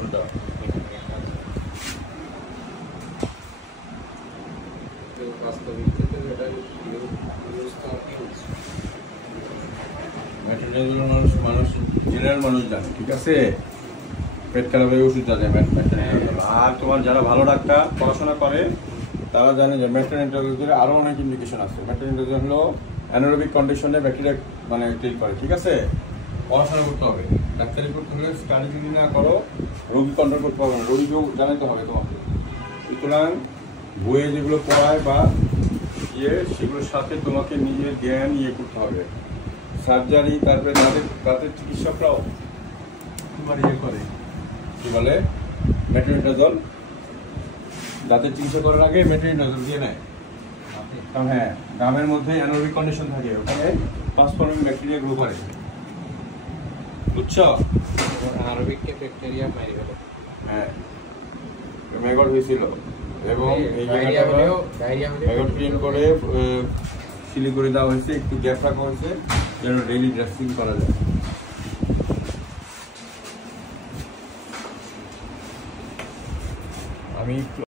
উল্টা বাস্তবিক ক্ষেত্রে এটা মানুষ জেনারেল মানুষ জানে, ঠিক আছে? পেট খারাপের ওষুধ জানে আর তোমার যারা ভালো ডাক্তার পড়াশোনা করে তারা জানে যে মেট্রোনিট্রাজোল আরো অনেক ইন্ডিকেশন আছে। মেট্রোনিট্রাজোল হলো অ্যানারোবিক কন্ডিশনে ব্যাকটেরিয়া মানে ট্রিট করে, ঠিক আছে? পড়াশোনা করতে হবে, ডাক্তারি করতে হলে স্টাডি যদি না করো রোগী কন্ট্রোল করতে পারবে না, রোগীকেও জানাতে হবে তোমাকে। সুতরাং বইয়ে যেগুলো পড়ায় বা সেগুলোর সাথে তোমাকে নিজের জ্ঞান করতে হবে। সার্জারি তারপরে দাঁতের চিকিৎসকরাও তোমার করে কি বলে মেট্রোনিট্রাজোল, দাঁতের চিকিৎসা করার আগে মেট্রোনিট্রাজোল দিয়ে নেয়। কারণ হ্যাঁ, গামের মধ্যে অ্যানারোবিক কন্ডিশন থাকে, ওখানে পাসফর্মিং ব্যাকটেরিয়া গ্রো করে, বুঝছো? অ্যানারোবিককে ব্যাকটেরিয়া মারি ফেলে। হ্যাঁ, ম্যাগট হয়েছিল এবং এই ম্যাগট ক্লিন করে সিলি করে দেওয়া হয়েছে, একটু গ্যাপ রাখা হয়েছে যেন ডেইলি ড্রেসিং করা যায়। আমি